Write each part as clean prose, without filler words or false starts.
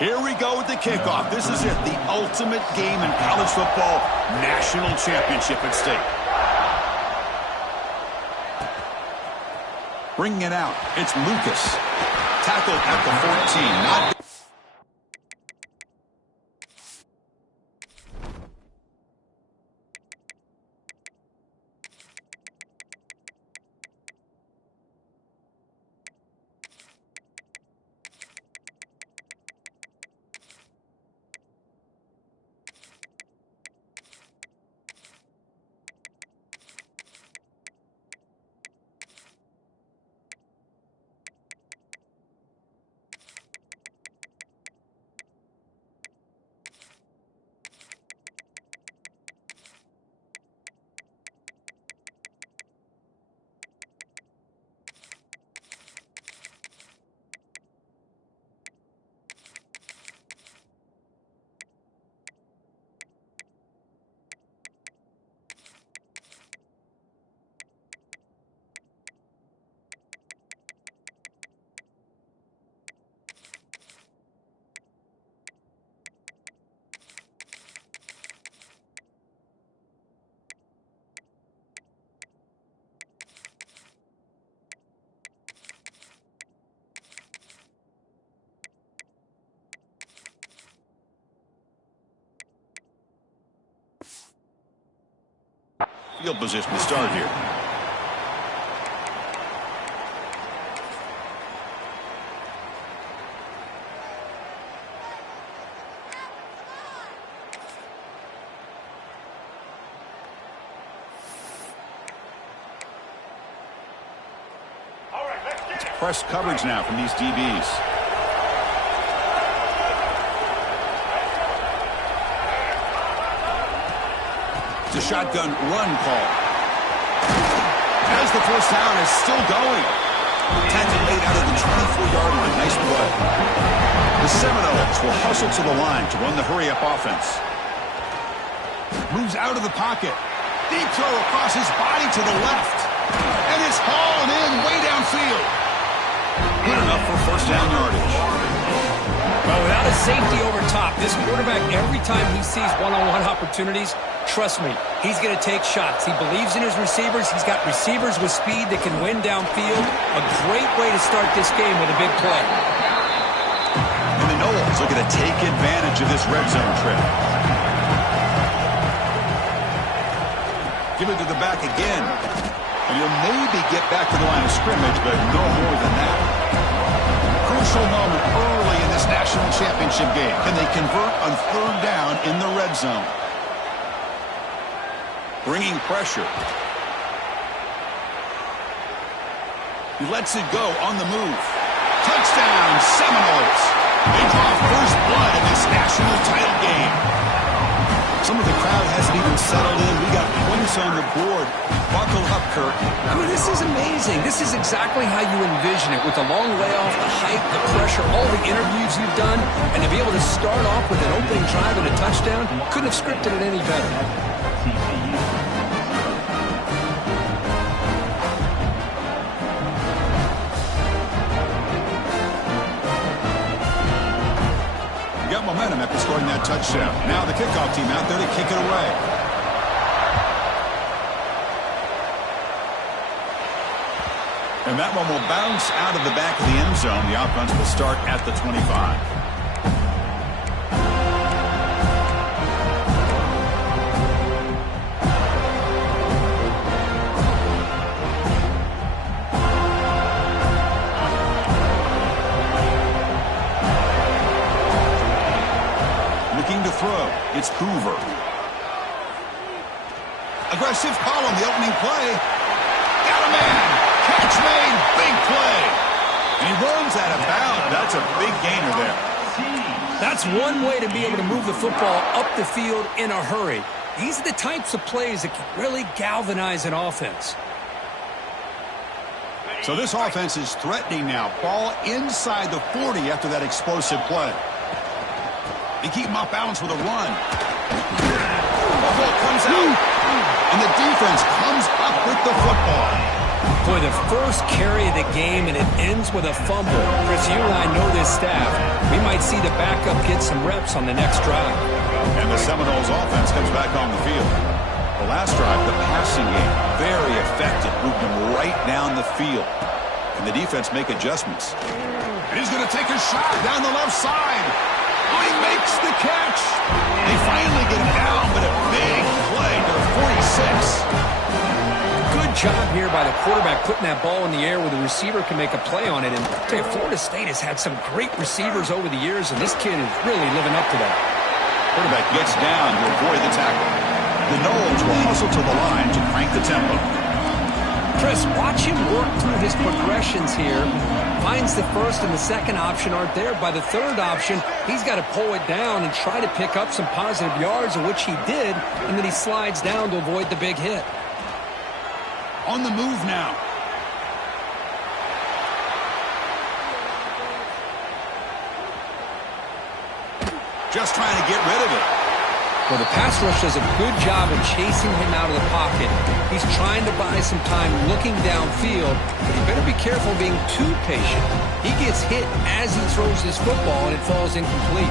Here we go with the kickoff. This is it, the ultimate game in college football, national championship at stake. Bringing it out, it's Lucas. Tackled at the 14. Not field position to start here. It's press coverage now from these DBs. The shotgun run call. As the first down is still going. Tackle laid out of the 24-yard line. Nice play. The Seminoles will hustle to the line to run the hurry-up offense. Moves out of the pocket. Deep throw across his body to the left. And it's hauled in way downfield. Good enough for first down yardage. Well, without a safety over top, this quarterback, every time he sees one-on-one opportunities, trust me, he's going to take shots. He believes in his receivers. He's got receivers with speed that can win downfield. A great way to start this game with a big play. And the Noles looking to take advantage of this red zone trip. Give it to the back again. And you'll maybe get back to the line of scrimmage, but no more than that. Crucial moment early in this national championship game. Can they convert on third down in the red zone? Bringing pressure. He lets it go on the move. Touchdown, Seminoles. They draw first blood in this national title game. Some of the crowd hasn't even settled in. We got points on the board. Buckle up, Kirk. I mean, this is amazing. This is exactly how you envision it, with the long layoff, the hype, the pressure, all the interviews you've done, and to be able to start off with an opening drive and a touchdown, couldn't have scripted it any better. Got momentum after scoring that touchdown. Now the kickoff team out there to kick it away. And that one will bounce out of the back of the end zone. The offense will start at the 25. To throw. It's Hoover. Aggressive call on the opening play. Got a man. Catch made. Big play. And he runs out of bounds. That's a big gainer there. That's one way to be able to move the football up the field in a hurry. These are the types of plays that can really galvanize an offense. So this offense is threatening now. Ball inside the 40 after that explosive play. They keep him off balance with a run. The ball comes out, and the defense comes up with the football. Boy, the first carry of the game, and it ends with a fumble. Chris, you and I know this staff. We might see the backup get some reps on the next drive. And the Seminoles offense comes back on the field. The last drive, the passing game, very effective. Moved them right down the field. Can the defense make adjustments? And he's going to take a shot down the left side. Oh, he makes the catch. They finally get him down, but a big play to the 46. Good job here by the quarterback putting that ball in the air where the receiver can make a play on it. And I tell you, Florida State has had some great receivers over the years, and this kid is really living up to that. Quarterback gets down to avoid the tackle. The Noles will hustle to the line to crank the tempo. Chris, watch him work through his progressions here. Finds the first and the second option aren't there. By the third option, he's got to pull it down and try to pick up some positive yards, of which he did, and then he slides down to avoid the big hit. On the move now. Just trying to get rid of it. Well, the pass rush does a good job of chasing him out of the pocket. He's trying to buy some time looking downfield, but he better be careful being too patient. He gets hit as he throws this football, and it falls incomplete.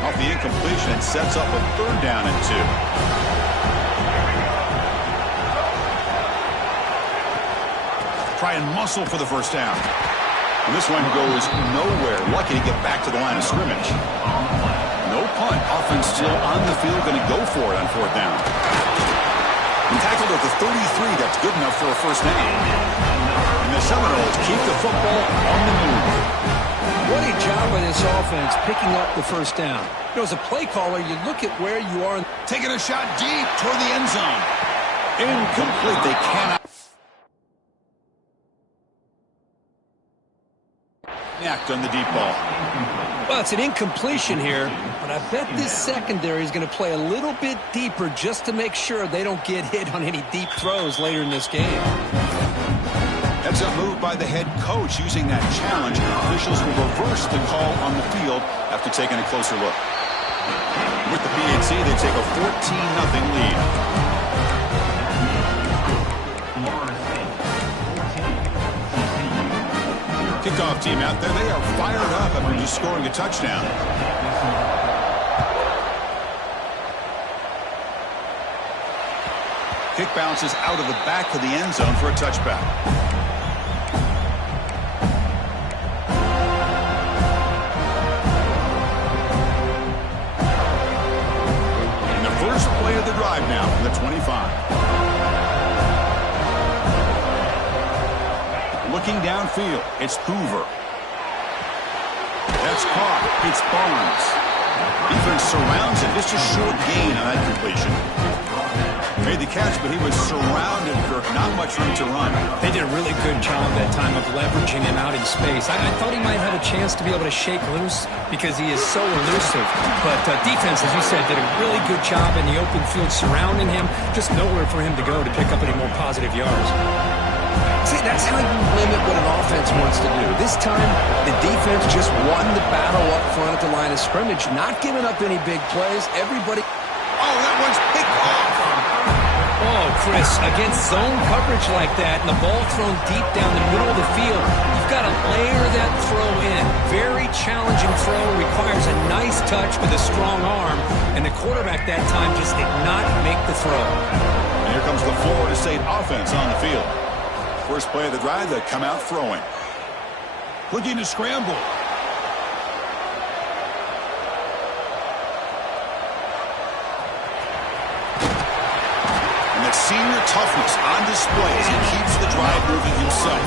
Off the incompletion, it sets up a 3rd down and 2. Try and muscle for the first down. And this one goes nowhere. Lucky to get back to the line of scrimmage. No punt. Offense still on the field. Going to go for it on 4th down. And tackled at the 33. That's good enough for a first down. And the Seminoles keep the football on the move. What a job by this offense picking up the first down. You know, as a play caller, you look at where you are. Taking a shot deep toward the end zone. Incomplete. They cannot. Act on the deep ball. Well, it's an incompletion here, but I bet this secondary is going to play a little bit deeper just to make sure they don't get hit on any deep throws later in this game. That's a move by the head coach using that challenge. Officials will reverse the call on the field after taking a closer look. With the PAT, they take a 14-0 lead. Kickoff team out there. They are fired up after just scoring a touchdown. Kick bounces out of the back of the end zone for a touchback. And the first play of the drive now from the 25. Looking downfield, it's Hoover. That's caught. It's Barnes. Defense surrounds it. Just a short gain on that completion. Made the catch, but he was surrounded, Kirk. Not much room to run. They did a really good job that time of leveraging him out in space. I thought he might have a chance to be able to shake loose because he is so elusive. But defense, as you said, did a really good job in the open field surrounding him. Just nowhere for him to go to pick up any more positive yards. See, that's how you limit what an offense wants to do. This time, the defense just won the battle up front at the line of scrimmage, not giving up any big plays. Everybody... Oh, that one's picked off. Oh, Chris, against zone coverage like that and the ball thrown deep down the middle of the field, you've got to layer that throw in. Very challenging throw, requires a nice touch with a strong arm, and the quarterback that time just did not make the throw. And here comes the Florida State offense on the field. First play of the drive, they come out throwing. Looking to scramble. And that senior toughness on display as he keeps the drive moving himself.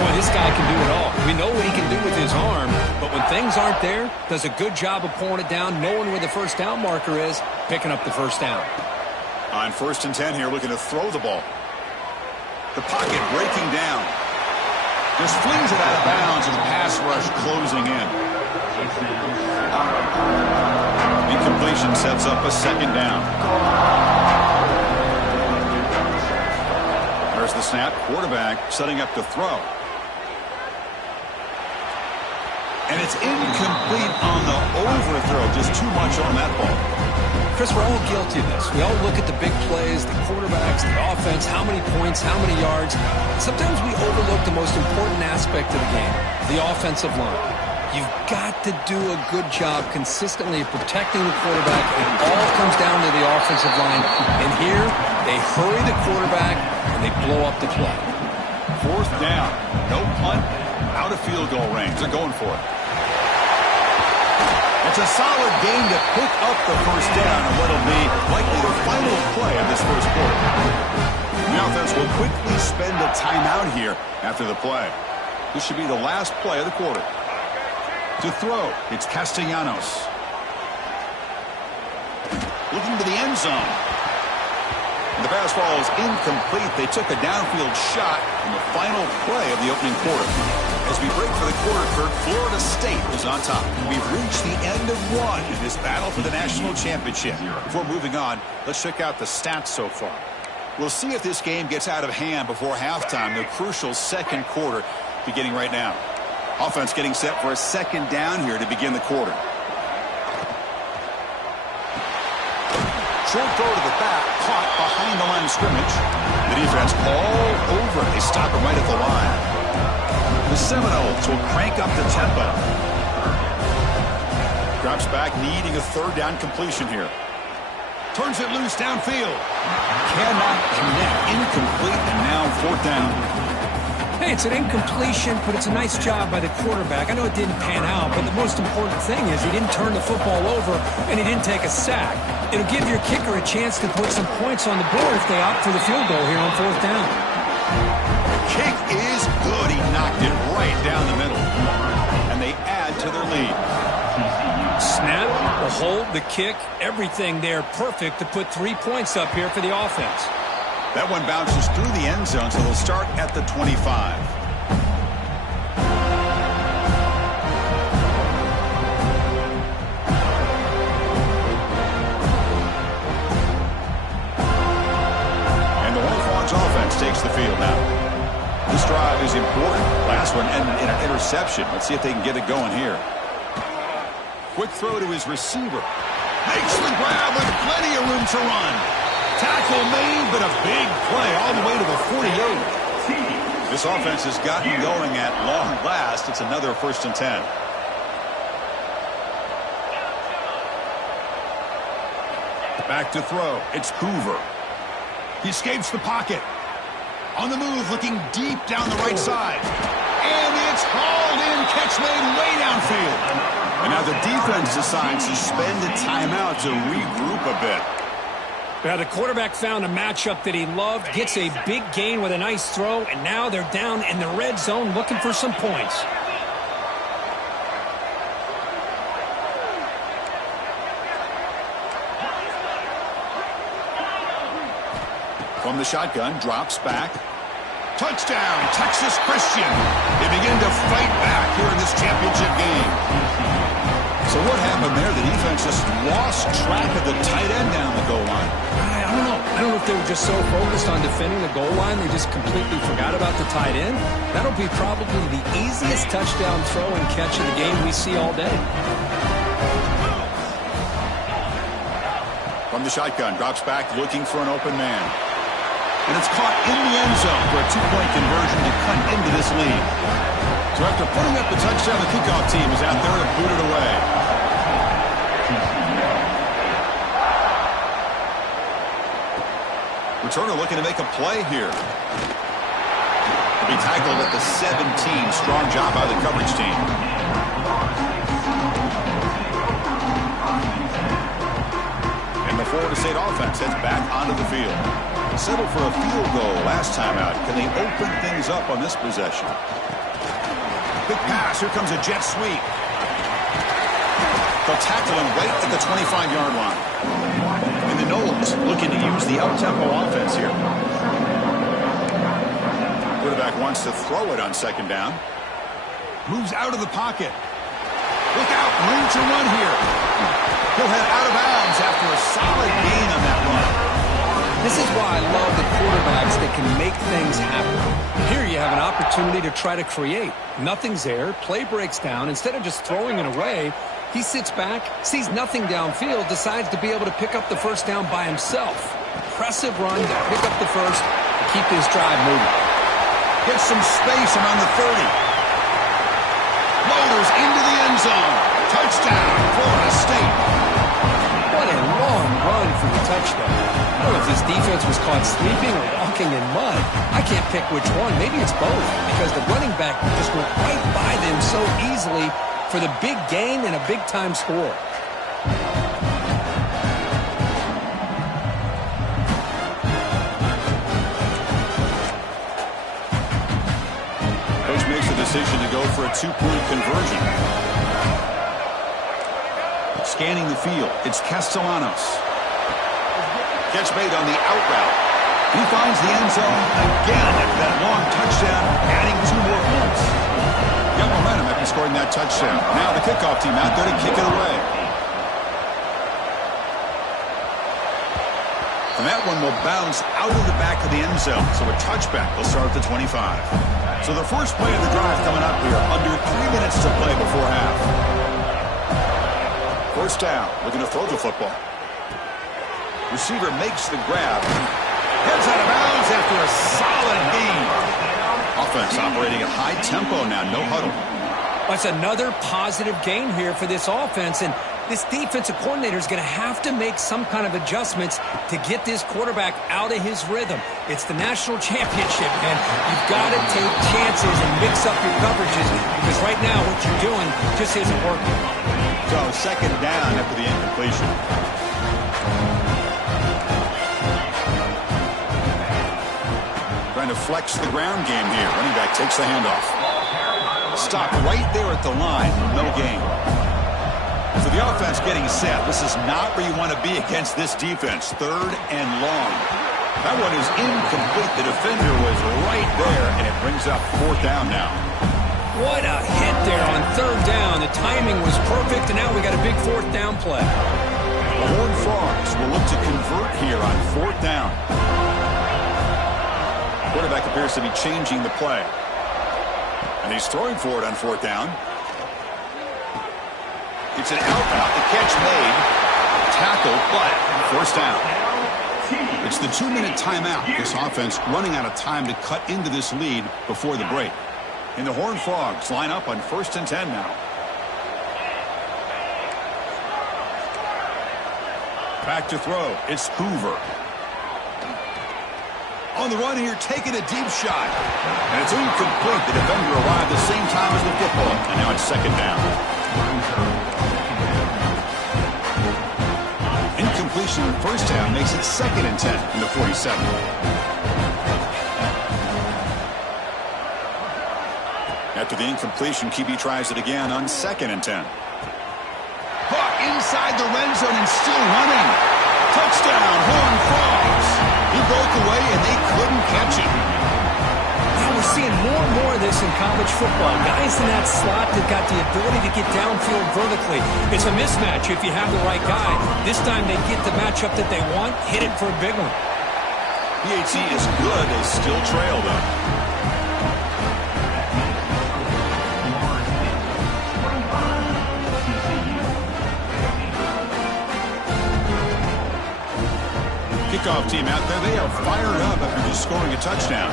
Boy, this guy can do it all. We know what he can do with his arm, but when things aren't there, does a good job of pulling it down, knowing where the first down marker is, picking up the first down. On 1st and 10 here, looking to throw the ball. The pocket breaking down. Just flings it out of bounds and the pass rush closing in. Incompletion sets up a 2nd down. There's the snap. Quarterback setting up to throw. And it's incomplete on the overthrow. Just too much on that ball. Chris, we're all guilty of this. We all look at the big plays, the quarterbacks, the offense, how many points, how many yards. Sometimes we overlook the most important aspect of the game, the offensive line. You've got to do a good job consistently protecting the quarterback. It all comes down to the offensive line. And here, they hurry the quarterback, and they blow up the play. 4th down. No punt. Out of field goal range. They're going for it. It's a solid gain to pick up the 1st down on what will be likely the final play of this 1st quarter. The offense will quickly spend a timeout here after the play. This should be the last play of the quarter. To throw, it's Castellanos. Looking to the end zone. And the pass ball is incomplete. They took a downfield shot in the final play of the opening quarter. As we break for the quarter, Kurt, Florida State is on top. We've reached the end of one in this battle for the national championship. Before moving on, let's check out the stats so far. We'll see if this game gets out of hand before halftime, the crucial 2nd quarter beginning right now. Offense getting set for a 2nd down here to begin the quarter. Short throw to the back, caught behind the line of scrimmage. The defense all over. They stop him right at the line. The Seminoles will crank up the tempo. Drops back, needing a 3rd down completion here. Turns it loose downfield. Cannot connect. Incomplete, and now 4th down. Hey, it's an incompletion, but it's a nice job by the quarterback. I know it didn't pan out, but the most important thing is he didn't turn the football over, and he didn't take a sack. It'll give your kicker a chance to put some points on the board if they opt for the field goal here on 4th down. Kick is good. He knocked it right down the middle. And they add to their lead. Snap, the hold, the kick, everything there perfect to put 3 points up here for the offense. That one bounces through the end zone, so they'll start at the 25. And the Hawks offense takes the field now. This drive is important. Last one ended in an interception. Let's see if they can get it going here. Quick throw to his receiver. Makes the grab with plenty of room to run. Tackle made, but a big play all the way to the 48. This offense has gotten going at long last. It's another 1st and 10. Back to throw. It's Hoover. He escapes the pocket. On the move, looking deep down the right side. And it's hauled in. Catch made way downfield. And now the defense decides to spend a timeout to regroup a bit. Now the quarterback found a matchup that he loved, gets a big gain with a nice throw, and now they're down in the red zone looking for some points. From the shotgun, drops back. Touchdown, Texas Christian. They begin to fight back here in this championship game. So what happened there? The defense just lost track of the tight end down the goal line. I don't know. I don't know if they were just so focused on defending the goal line, they just completely forgot about the tight end. That'll be probably the easiest touchdown throw and catch of the game we see all day. From the shotgun, drops back, looking for an open man. And it's caught in the end zone for a 2-point conversion to cut into this lead. So after putting up the touchdown, the kickoff team is out there to boot it away. Returner looking to make a play here. He'll be tackled at the 17. Strong job by the coverage team. And the Florida State offense heads back onto the field. Settled for a field goal last time out. Can they open things up on this possession? Big pass. Here comes a jet sweep. They'll tackle him right at the 25-yard line. And the Noles looking to use the up-tempo offense here. Quarterback wants to throw it on 2nd down. Moves out of the pocket. Look out. Room to run here. He'll head out of bounds after a solid gain on that run. This is why I love the quarterbacks that can make things happen. Here you have an opportunity to try to create. Nothing's there. Play breaks down. Instead of just throwing it away, he sits back, sees nothing downfield, decides to be able to pick up the first down by himself. Impressive run to pick up the first and keep this drive moving. Gets some space around the 30. Loaders into the end zone. Touchdown, Florida State. What a long run for the touchdown. I don't know if this defense was caught sleeping or walking in mud. I can't pick which one. Maybe it's both because the running back just went right by them so easily for the big gain and a big-time score. Coach makes the decision to go for a two-point conversion. Scanning the field, it's Castellanos. Catch made on the out route. He finds the end zone again after that long touchdown, adding 2 more points. Got momentum after scoring that touchdown. Now the kickoff team out there to kick it away. And that one will bounce out of the back of the end zone. So a touchback will start at the 25. So the first play of the drive coming up here. Under 3 minutes to play before half. First down. Looking to throw the football. Receiver makes the grab. Heads out of bounds after a solid gain. Offense operating at high tempo now. No huddle. That's another positive gain here for this offense. And this defensive coordinator is going to have to make some kind of adjustments to get this quarterback out of his rhythm. It's the national championship, man. You've got to take chances and mix up your coverages because right now what you're doing just isn't working. So second down after the incompletion. Trying to flex the ground game here. Running back takes the handoff. Stopped right there at the line. No gain. So the offense getting set. This is not where you want to be against this defense. Third and long. That one is incomplete. The defender was right there, and it brings up fourth down now. What a hit there on third down. The timing was perfect, and now we got a big fourth down play. The Horned Frogs will look to convert here on fourth down. Quarterback appears to be changing the play. And he's throwing for it on fourth down. It's an out route. The catch made. Tackle, but first down. It's the 2-minute timeout. This offense running out of time to cut into this lead before the break. And the Horned Frogs line up on 1st and 10 now. Back to throw. It's Hoover. On the run here, taking a deep shot. And it's incomplete. The defender arrived the same time as the football. And now it's second down. Incompletion in first down makes it 2nd and 10 in the 47. After the incompletion, QB tries it again on 2nd and 10. Caught inside the red zone and still running. Touchdown, Horned Frogs. He broke away and they couldn't catch him. Now we're seeing more and more of this in college football. Guys in that slot that got the ability to get downfield vertically. It's a mismatch if you have the right guy. This time they get the matchup that they want, hit it for a big one. PAT is good. They still trail, though. Kickoff team out there. They are fired up after just scoring a touchdown.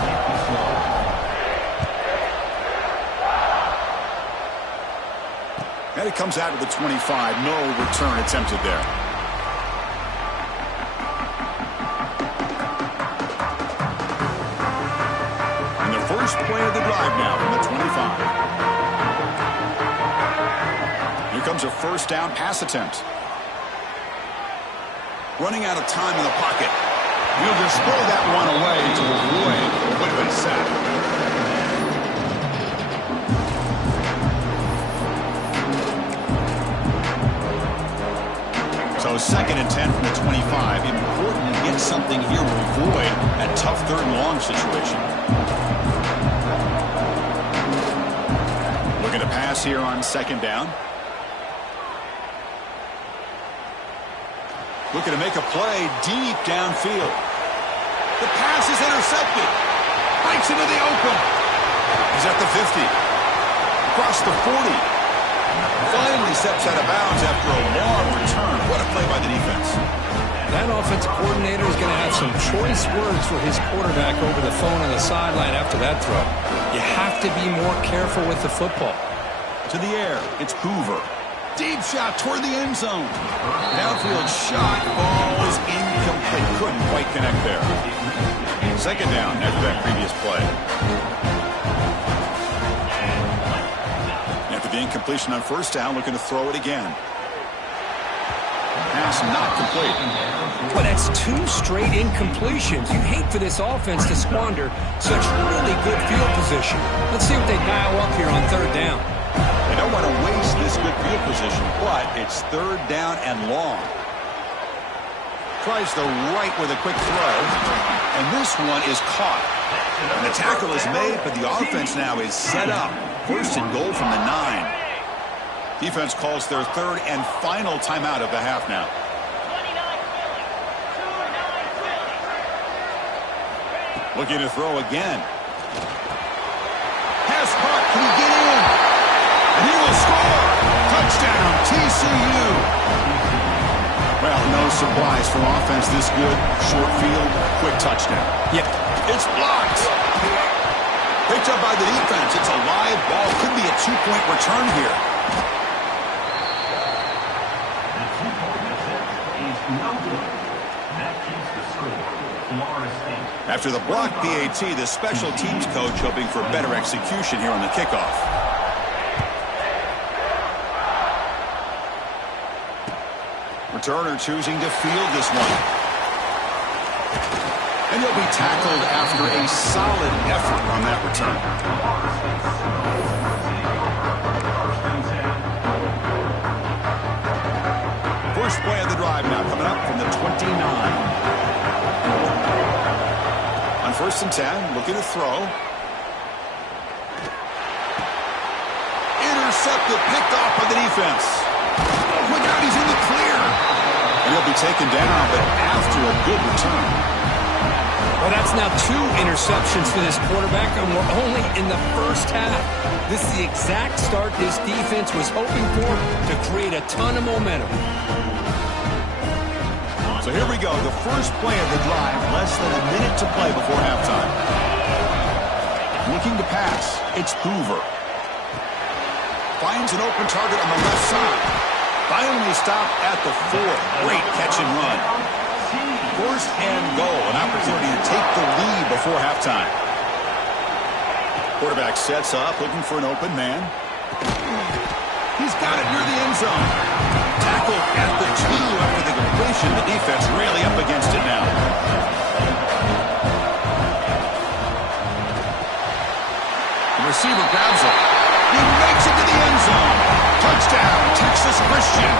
And it comes out to the 25. No return attempted there. And the first play of the drive now from the 25. Here comes a first down pass attempt. Running out of time in the pocket. He'll just throw that one away to avoid what would have been sacked. So 2nd and 10 from the 25. Important to get something here to avoid that tough third and long situation. Looking to pass here on 2nd down. Looking to make a play deep downfield. The pass is intercepted. Breaks into the open. He's at the 50. Across the 40. Finally steps out of bounds after a long return. What a play by the defense. That offensive coordinator is going to have some choice words for his quarterback over the phone on the sideline after that throw. You have to be more careful with the football. To the air, it's Hoover. Deep shot toward the end zone. Downfield shot, ball is incomplete. Couldn't quite connect there. Second down after that previous play. After the incompletion on first down, looking to throw it again. Pass not complete. Well, that's 2 straight incompletions. You hate for this offense to squander such really good field position. Let's see what they dial up here on third down. They don't want to waste this good field position, but it's third down and long. Tries the right with a quick throw, and this one is caught. And the tackle is made, but the offense now is set up. First and goal from the 9. Defense calls their third and final timeout of the half now. Looking to throw again. Pass caught. Can he get in? And he will score. Touchdown, TCU. Well, no surprise for offense this good. Short field, quick touchdown. Yep. It's blocked. Picked up by the defense. It's a live ball. Could be a 2-point return here. After the block PAT, the special teams coach hoping for better execution here on the kickoff. Returner choosing to field this one. And he'll be tackled after a solid effort on that return. First play of the drive now coming up from the 29. On first and 10, looking to throw. Intercepted, picked off by the defense. Oh, look out, he's in the clear. And he'll be taken down, but after a good return. Well, that's now 2 interceptions for this quarterback, and we're only in the first half. This is the exact start this defense was hoping for to create a ton of momentum. So here we go, the first play of the drive, less than a minute to play before halftime. Looking to pass, it's Hoover. Finds an open target on the left side. Finally stopped at the 4. Great catch and run. First and goal, an opportunity to take the lead before halftime. Quarterback sets up, looking for an open man. He's got it near the end zone. Tackled at the 2 after the completion. The defense really up against it now. The receiver grabs it. He makes it to the end zone. Touchdown, Texas Christian.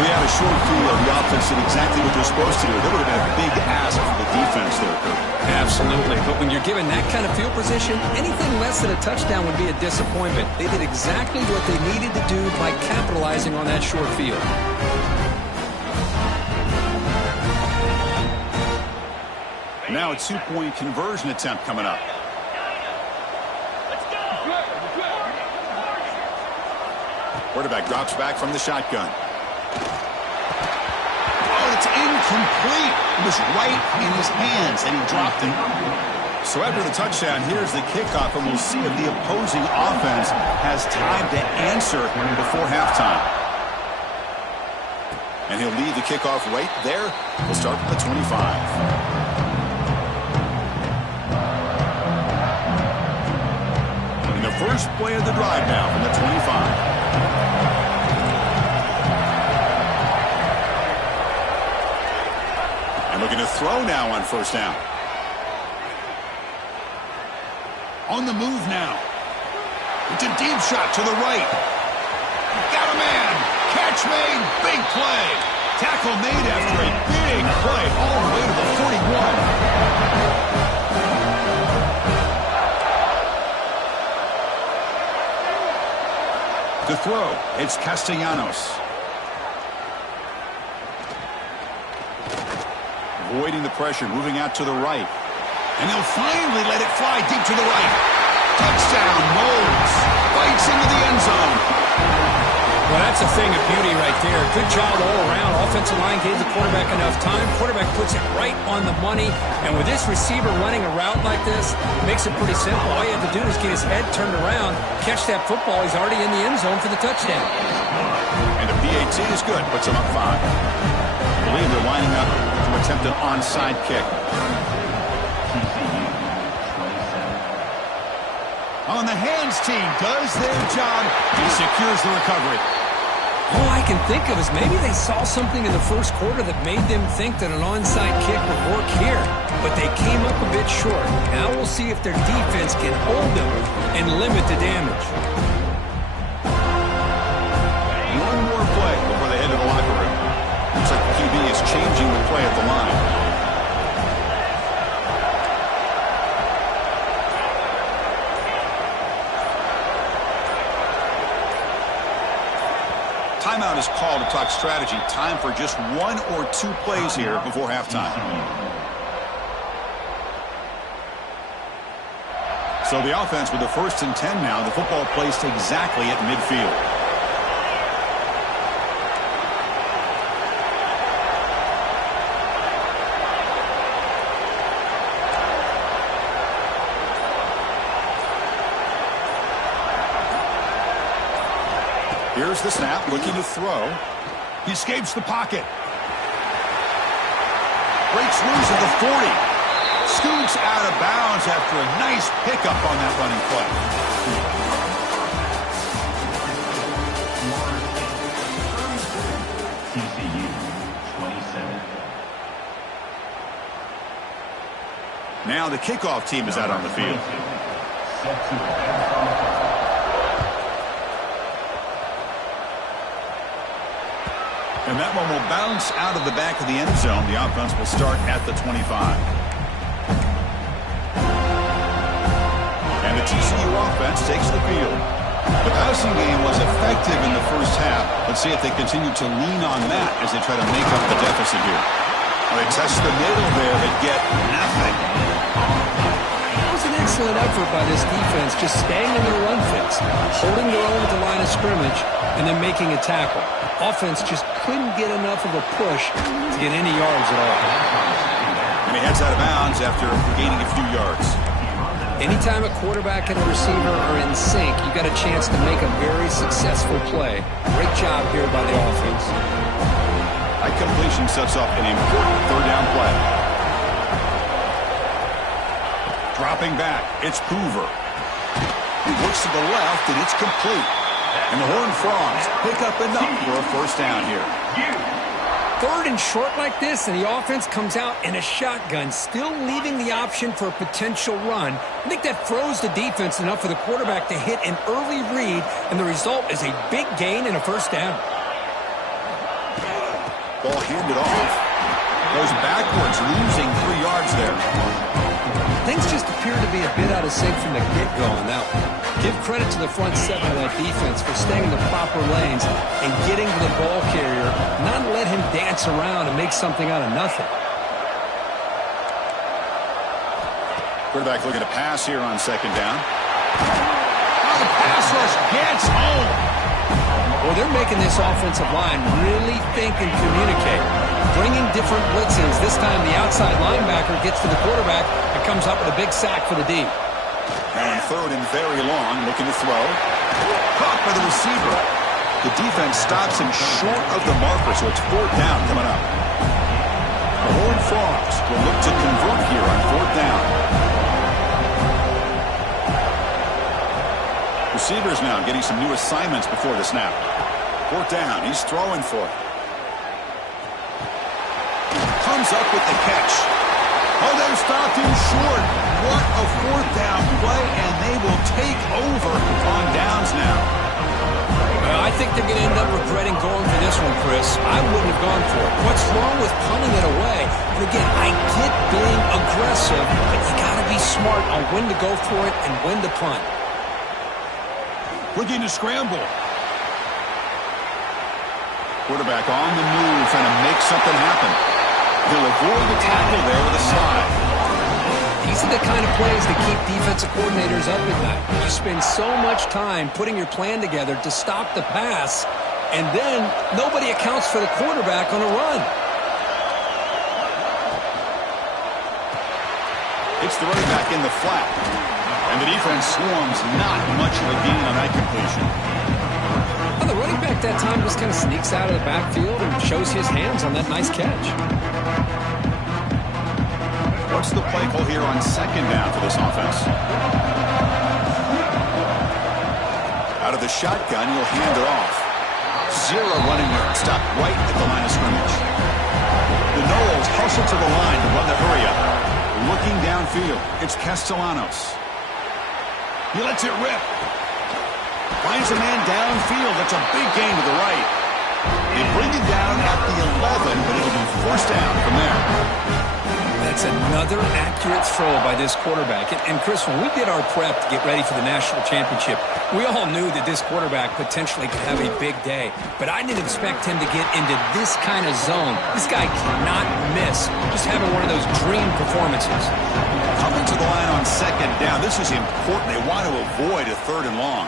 We had a short field. The offense did exactly what they're supposed to do. That would have been a big ask for the defense there, Kurt. Absolutely. But when you're given that kind of field position, anything less than a touchdown would be a disappointment. They did exactly what they needed to do by capitalizing on that short field. Now a 2-point conversion attempt coming up. Quarterback drops back from the shotgun. Oh, it's incomplete. It was right in his hands, and he dropped it. So after the touchdown, here's the kickoff, and we'll see if the opposing offense has time to answer before halftime. And he'll leave the kickoff right there. We'll start from the 25. First play of the drive now from the 25. And looking to throw now on first down. On the move now. It's a deep shot to the right. Got a man. Catch made. Big play. Tackle made after a big play all the way to the 41. To throw, it's Castellanos. avoiding the pressure, moving out to the right. And they'll finally let it fly deep to the right. Touchdown, Moles. Fights into the end zone. Well, that's a thing of beauty right there. Good job all around. Offensive line gave the quarterback enough time. Quarterback puts it right on the money. And with this receiver running a route like this, it makes it pretty simple. All you have to do is get his head turned around, catch that football. He's already in the end zone for the touchdown. And the PAT is good. Puts him up 5. I believe they're lining up to attempt an onside kick. On the hands team does their job. He secures the recovery. All I can think of is maybe they saw something in the first quarter that made them think that an onside kick would work here. But they came up a bit short. Now we'll see if their defense can hold them and limit the damage. One more play before they head to the locker room. Looks like the QB is changing the play at the line. Timeout is called to talk strategy. Time for just 1 or 2 plays here before halftime. So the offense with the 1st and 10 now. The football placed exactly at midfield. Here's the snap, looking to throw. He escapes the pocket. Breaks loose at the 40. Scoots out of bounds after a nice pickup on that running play. Now the kickoff team is out on the field. And that one will bounce out of the back of the end zone. The offense will start at the 25. And the TCU offense takes the field. The passing game was effective in the first half. Let's see if they continue to lean on that as they try to make up the deficit here. Well, they test the middle there and get nothing. It was an excellent effort by this defense, just staying in their run fits, holding their own at the line of scrimmage, and then making a tackle. Offense just couldn't get enough of a push to get any yards at all. And he heads out of bounds after gaining a few yards. Anytime a quarterback and a receiver are in sync, you got a chance to make a very successful play. Great job here by the offense. That completion sets up an important 3rd down play. Dropping back, it's Hoover. He looks to the left, and it's complete. And the Horned Frogs pick up enough for a 1st down here. 3rd and short like this, and the offense comes out in a shotgun, still leaving the option for a potential run. I think that throws the defense enough for the quarterback to hit an early read, and the result is a big gain and a 1st down. Ball handed off. Goes backwards, losing 3 yards there. Things just appear to be a bit out of sync from the get-go on that one. Give credit to the front 7 of that defense for staying in the proper lanes and getting to the ball carrier, not let him dance around and make something out of nothing. Quarterback looking to pass here on 2nd down. Oh, the pass rush gets home. Well, they're making this offensive line really think and communicate. Bringing different blitzes. This time the outside linebacker gets to the quarterback and comes up with a big sack for the D. Now on 3rd and very long, looking to throw. Caught by the receiver. The defense stops him short of the marker, so it's 4th down coming up. The Horned Frogs will look to convert here on 4th down. Receivers now getting some new assignments before the snap. 4th down, he's throwing for it. Comes up with the catch. Oh, they stopped him short. What a 4th down play, and they will take over on downs now. Well, I think they're going to end up regretting going for this one, Chris. I wouldn't have gone for it. What's wrong with punting it away? And again, I get being aggressive, but you got to be smart on when to go for it and when to punt. Looking to scramble. Quarterback on the move, trying to make something happen. He'll avoid the tackle there with a slide. These are the kind of plays that keep defensive coordinators up at night. You spend so much time putting your plan together to stop the pass, and then nobody accounts for the quarterback on a run. It's the running back in the flat. And the defense swarms not much of a gain on that completion. Well, the running back that time just kind of sneaks out of the backfield and shows his hands on that nice catch. What's the play call here on second down for this offense? Out of the shotgun, he'll hand it off. Zero running room. Stop right at the line of scrimmage. The Noles hustle to the line to run the hurry-up. Looking downfield, it's Castellanos. He lets it rip. Finds a man downfield. That's a big gain to the right. They bring it down at the 11, but it'll be first down from there. That's another accurate throw by this quarterback. And Chris, when we did our prep to get ready for the national championship, we all knew that this quarterback potentially could have a big day. But I didn't expect him to get into this kind of zone. This guy cannot miss. Just having one of those dream performances. Coming to the line on second down. This is important. They want to avoid a third and long.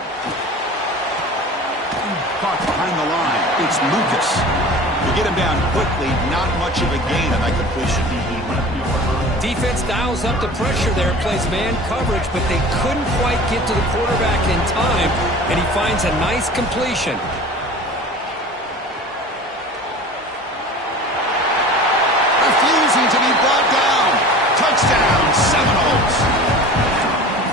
Caught behind the line. It's Lucas. To get him down quickly, not much of a gain on that completion. Defense dials up the pressure there, plays man coverage, but they couldn't quite get to the quarterback in time, and he finds a nice completion. Refusing to be brought down. Touchdown, Seminoles.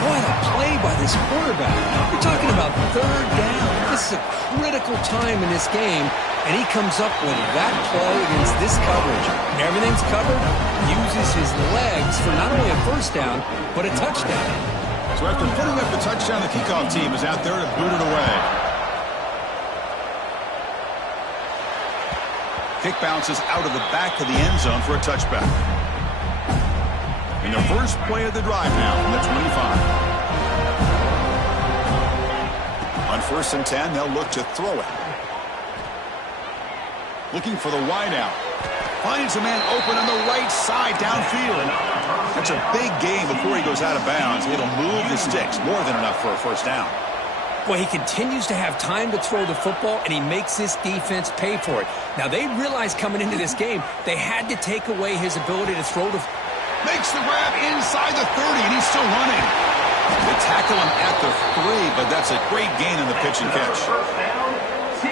What a play by this quarterback. We're talking about third down. This is a critical time in this game, and he comes up with that play against this coverage. Everything's covered, uses his legs for not only a first down, but a touchdown. So after putting up the touchdown, the kickoff team is out there to boot it away. Kick bounces out of the back of the end zone for a touchback. In the first play of the drive now from the 25. On 1st and 10, they'll look to throw it. Looking for the wideout. Finds a man open on the right side downfield. That's a big gain before he goes out of bounds. It'll move the sticks. More than enough for a first down. Well, he continues to have time to throw the football, and he makes this defense pay for it. Now, they realized coming into this game, they had to take away his ability to throw the... Makes the grab inside the 30, and he's still running. They tackle him at the 3, but that's a great gain in the pitch and catch.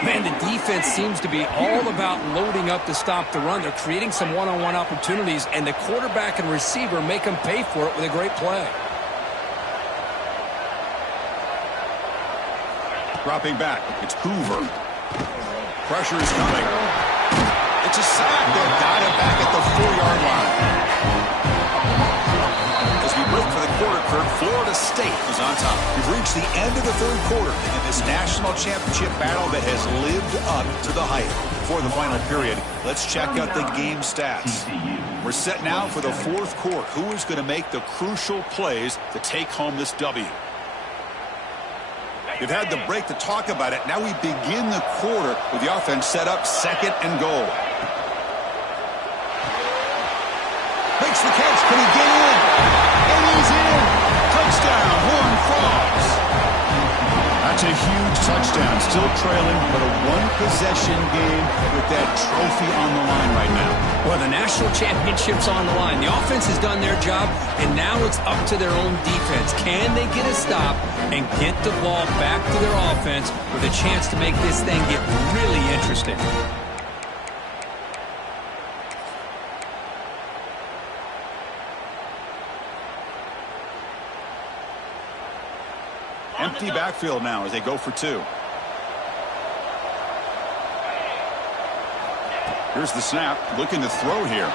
Man, the defense seems to be all about loading up to stop the run. They're creating some one-on-one opportunities, and the quarterback and receiver make them pay for it with a great play. Dropping back, it's Hoover. Pressure is coming. It's a sack. They've got it back at the 4-yard line. As we break for the quarter, Kirk, Florida State is on top. We've reached the end of the third quarter in this national championship battle that has lived up to the hype. Before the final period, let's check out the game stats. We're set now for the fourth quarter. Who is going to make the crucial plays to take home this W? We've had the break to talk about it. Now we begin the quarter with the offense set up 2nd and goal. Makes the catch. Can he get in? And he's in. Touchdown, Horned Frogs. That's a huge touchdown. Still trailing, but a one-possession game with that trophy on the line right now. Well, the national championship's on the line. The offense has done their job, and now it's up to their own defense. Can they get a stop and get the ball back to their offense with a chance to make this thing get really interesting? Empty backfield now as they go for 2. Here's the snap. Looking to throw here.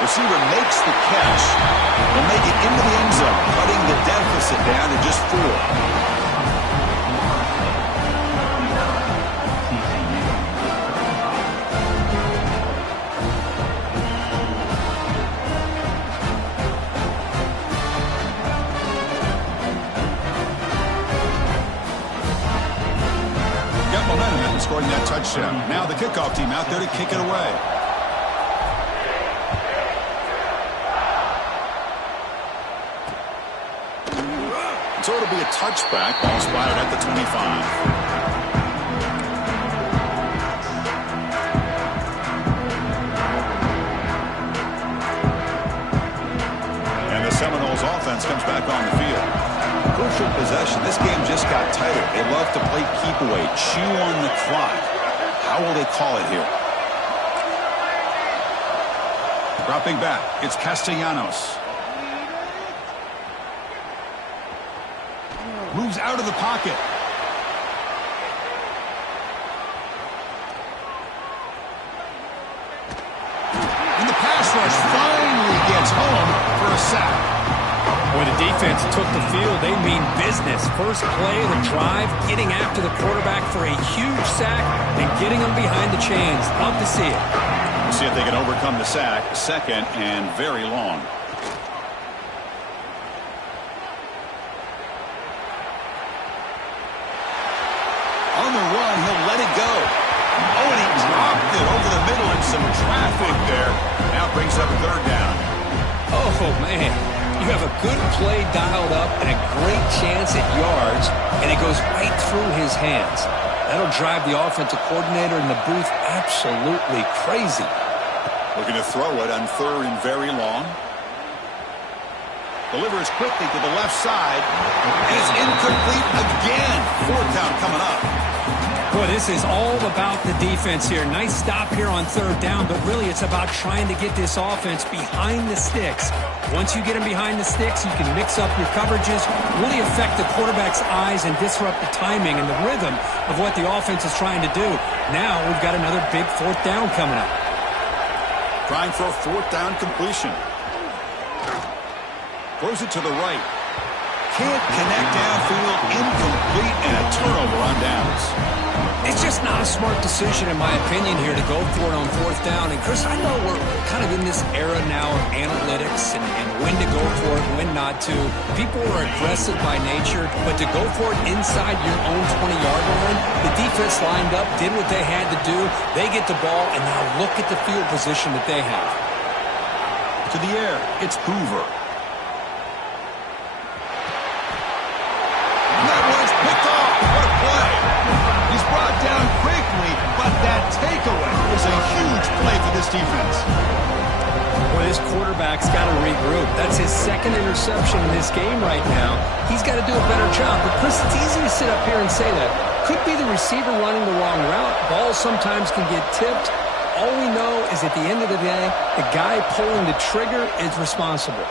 Receiver makes the catch. Will make it into the end zone, cutting the deficit down to just 4. Momentum after scoring that touchdown. Now the kickoff team out there to kick it away. So it'll be a touchback. Ball spotted at the 25. Seminoles offense comes back on the field. Crucial possession. This game just got tighter. They love to play keep away, chew on the clock. How will they call it here? Dropping back, it's Castellanos. Moves out of the pocket. And the pass rush finally gets home for a sack. Boy, the defense took the field. They mean business. First play of the drive, getting after the quarterback for a huge sack and getting him behind the chains. Love to see it. We'll see if they can overcome the sack. Second and very long. On the run, he'll let it go. Oh, and he dropped it over the middle in some traffic there. Now brings up third down. Oh, man. You have a good play dialed up and a great chance at yards, and it goes right through his hands. That'll drive the offensive coordinator in the booth absolutely crazy. Looking to throw it on third and very long. Delivers quickly to the left side. And it's incomplete again. Fourth down coming up. Boy, this is all about the defense here. Nice stop here on third down, but really it's about trying to get this offense behind the sticks. Once you get them behind the sticks, you can mix up your coverages, really affect the quarterback's eyes and disrupt the timing and the rhythm of what the offense is trying to do. Now we've got another big fourth down coming up. Trying for a fourth down completion. Throws it to the right. Can't connect downfield, incomplete, and a turnover on downs. It's just not a smart decision, in my opinion, here to go for it on fourth down. And, Chris, I know we're kind of in this era now of analytics and when to go for it, when not to. People are aggressive by nature, but to go for it inside your own 20-yard line, the defense lined up, did what they had to do. They get the ball, and now look at the field position that they have. To the air, it's Hoover. Picked off. What a play. He's brought down quickly, but that takeaway is a huge play for this defense. Boy, this quarterback's got to regroup. That's his second interception in this game right now. He's got to do a better job. But, Chris, it's easy to sit up here and say that. Could be the receiver running the wrong route. Balls sometimes can get tipped. All we know is at the end of the day, the guy pulling the trigger is responsible.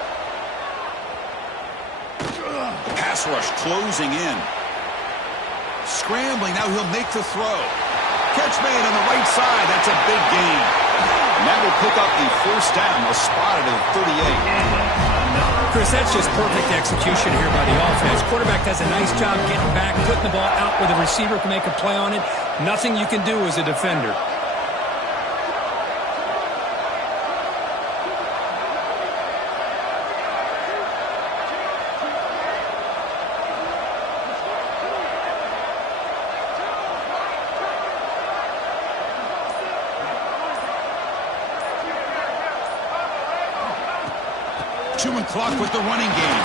Pass rush closing in. Scrambling, now he'll make the throw. Catch made on the right side, that's a big gain. And that will pick up the first down, was spotted at 38. Chris, that's just perfect execution here by the offense. Quarterback does a nice job getting back, putting the ball out where the receiver can make a play on it. Nothing you can do as a defender. Chewing clock with the running game.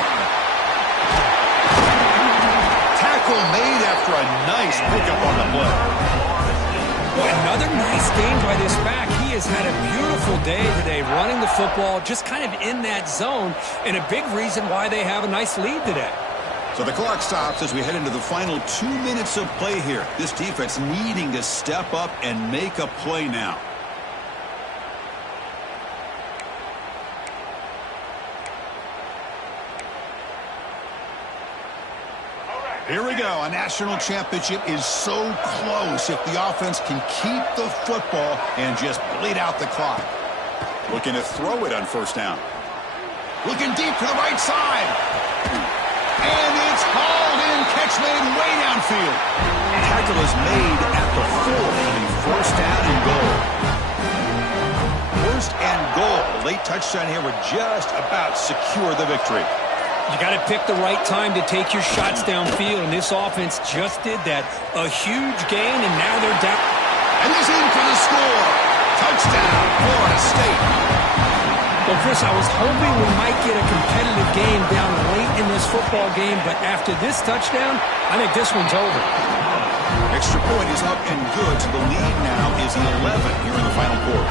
Tackle made after a nice pickup on the play. Boy, another nice game by this back. He has had a beautiful day today running the football, just kind of in that zone, and a big reason why they have a nice lead today. So the clock stops as we head into the final 2 minutes of play here. This defense needing to step up and make a play now. Here we go. A national championship is so close if the offense can keep the football and just bleed out the clock. Looking to throw it on first down. Looking deep to the right side. And it's hauled in. Catch made way downfield. Tackle is made at the 40. First down and goal. First and goal. Late touchdown here would just about secure the victory. You got to pick the right time to take your shots downfield, and this offense just did that. A huge gain, and now they're down. And he's in for the score. Touchdown, Florida State. Well, Chris, I was hoping we might get a competitive game down late in this football game, but after this touchdown, I think this one's over. Extra point is up and good, so the lead now is 11 here in the final quarter.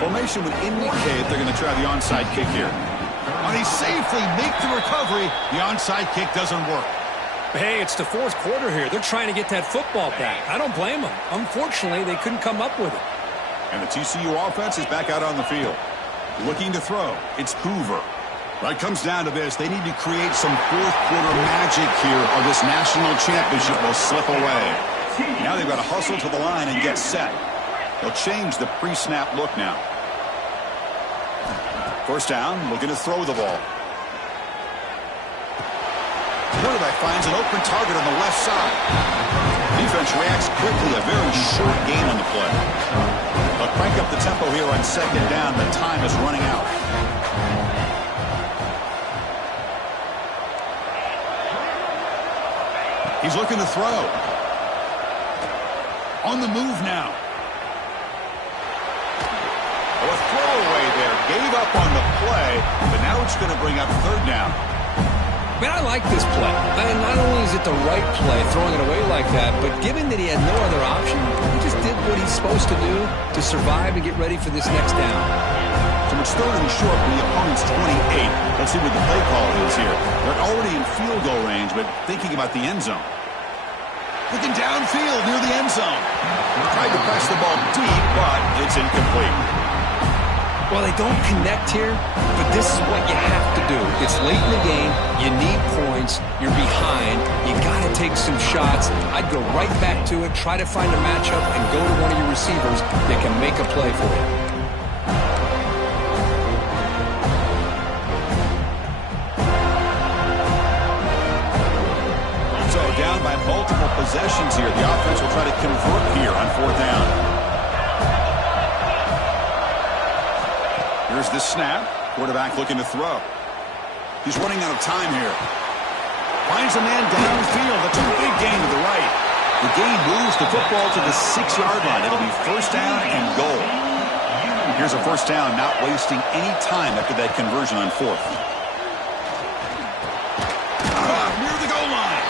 Formation would indicate they're going to try the onside kick here. And they safely make the recovery. The onside kick doesn't work. Hey, it's the fourth quarter here. They're trying to get that football back. I don't blame them. Unfortunately, they couldn't come up with it. And the TCU offense is back out on the field. Looking to throw. It's Hoover. Well, it comes down to this. They need to create some fourth-quarter magic here, or this national championship will slip away. Now they've got to hustle to the line and get set. They'll change the pre-snap look now. First down, looking to throw the ball. Quarterback finds an open target on the left side. Defense reacts quickly. A very short gain on the play. They'll crank up the tempo here on second down. The time is running out. He's looking to throw. On the move now. Oh, a throwaway there. Gave up on the play, but now it's going to bring up third down. Man, I like this play. And not only is it the right play, throwing it away like that, but given that he had no other option, he just did what he's supposed to do to survive and get ready for this next down. So it's third and short from the opponent's 28. Let's see what the play call is here. They're already in field goal range, but thinking about the end zone. Looking downfield near the end zone. Tried to press the ball deep, but it's incomplete. Well, they don't connect here, but this is what you have to do. It's late in the game. You need points. You're behind. You got to take some shots. I'd go right back to it, try to find a matchup, and go to one of your receivers that can make a play for you. So down by multiple possessions here. The offense will try to convert here on fourth down. Here's the snap. Quarterback looking to throw. He's running out of time here. Finds a man downfield. That's a big gain to the right. The gain moves the football to the 6-yard line. It'll be first down and goal. Here's a first down, not wasting any time after that conversion on fourth. Near the goal line.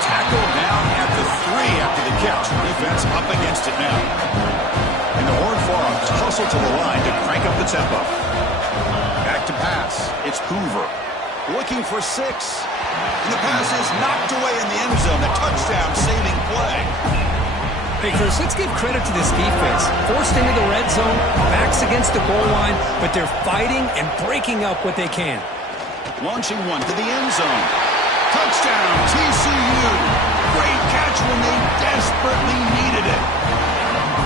Tackle down at the 3 after the catch. Defense up against it now. And the Horned Frogs hustle to the line to crank up the tempo. Back to pass. It's Hoover. Looking for 6. And the pass is knocked away in the end zone. A touchdown-saving play. Hey, Chris, let's give credit to this defense. Forced into the red zone, backs against the goal line, but they're fighting and breaking up what they can. Launching one to the end zone. Touchdown, TCU. Great catch when they desperately needed it.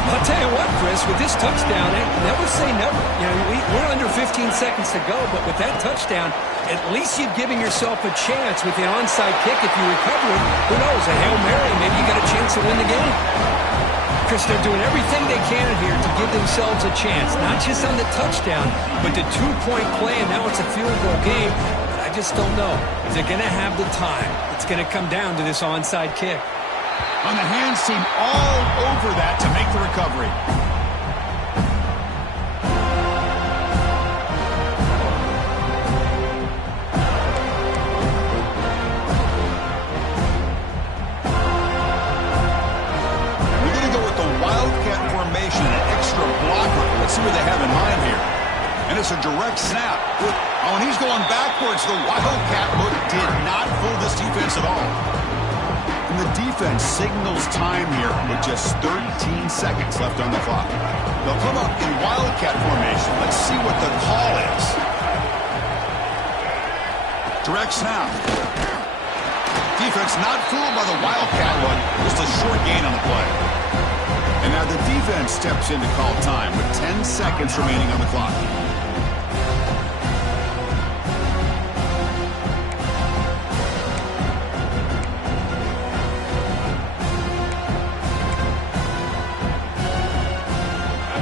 I'll tell you what, Chris, with this touchdown, never say never. You know, we're under 15 seconds to go, but with that touchdown, at least you're giving yourself a chance with the onside kick. If you recover it, who knows, a Hail Mary, maybe you got a chance to win the game. Chris, they're doing everything they can here to give themselves a chance, not just on the touchdown, but the 2-point play, and now it's a field goal game. I just don't know. Is it going to have the time? It's going to come down to this onside kick. On the hands team all over that to make the recovery. We're going to go with the Wildcat formation, an extra blocker. Let's see what they have in mind here. And it's a direct snap. Oh, and he's going backwards. The Wildcat look did not fool this defense at all. And the defense signals time here with just 13 seconds left on the clock. They'll come up in Wildcat formation. Let's see what the call is. Direct snap. Defense not fooled by the Wildcat look. Just a short gain on the play. And now the defense steps in to call time with 10 seconds remaining on the clock.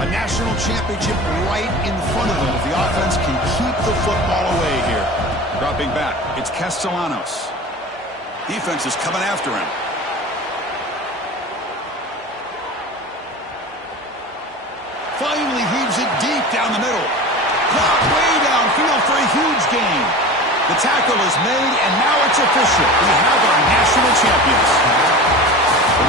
National championship right in front of them if the offense can keep the football away here. Dropping back, it's Castellanos. Defense is coming after him. Finally heaves it deep down the middle. Caught way down downfield for a huge gain. The tackle is made, and now it's official. We have our national champions. Well,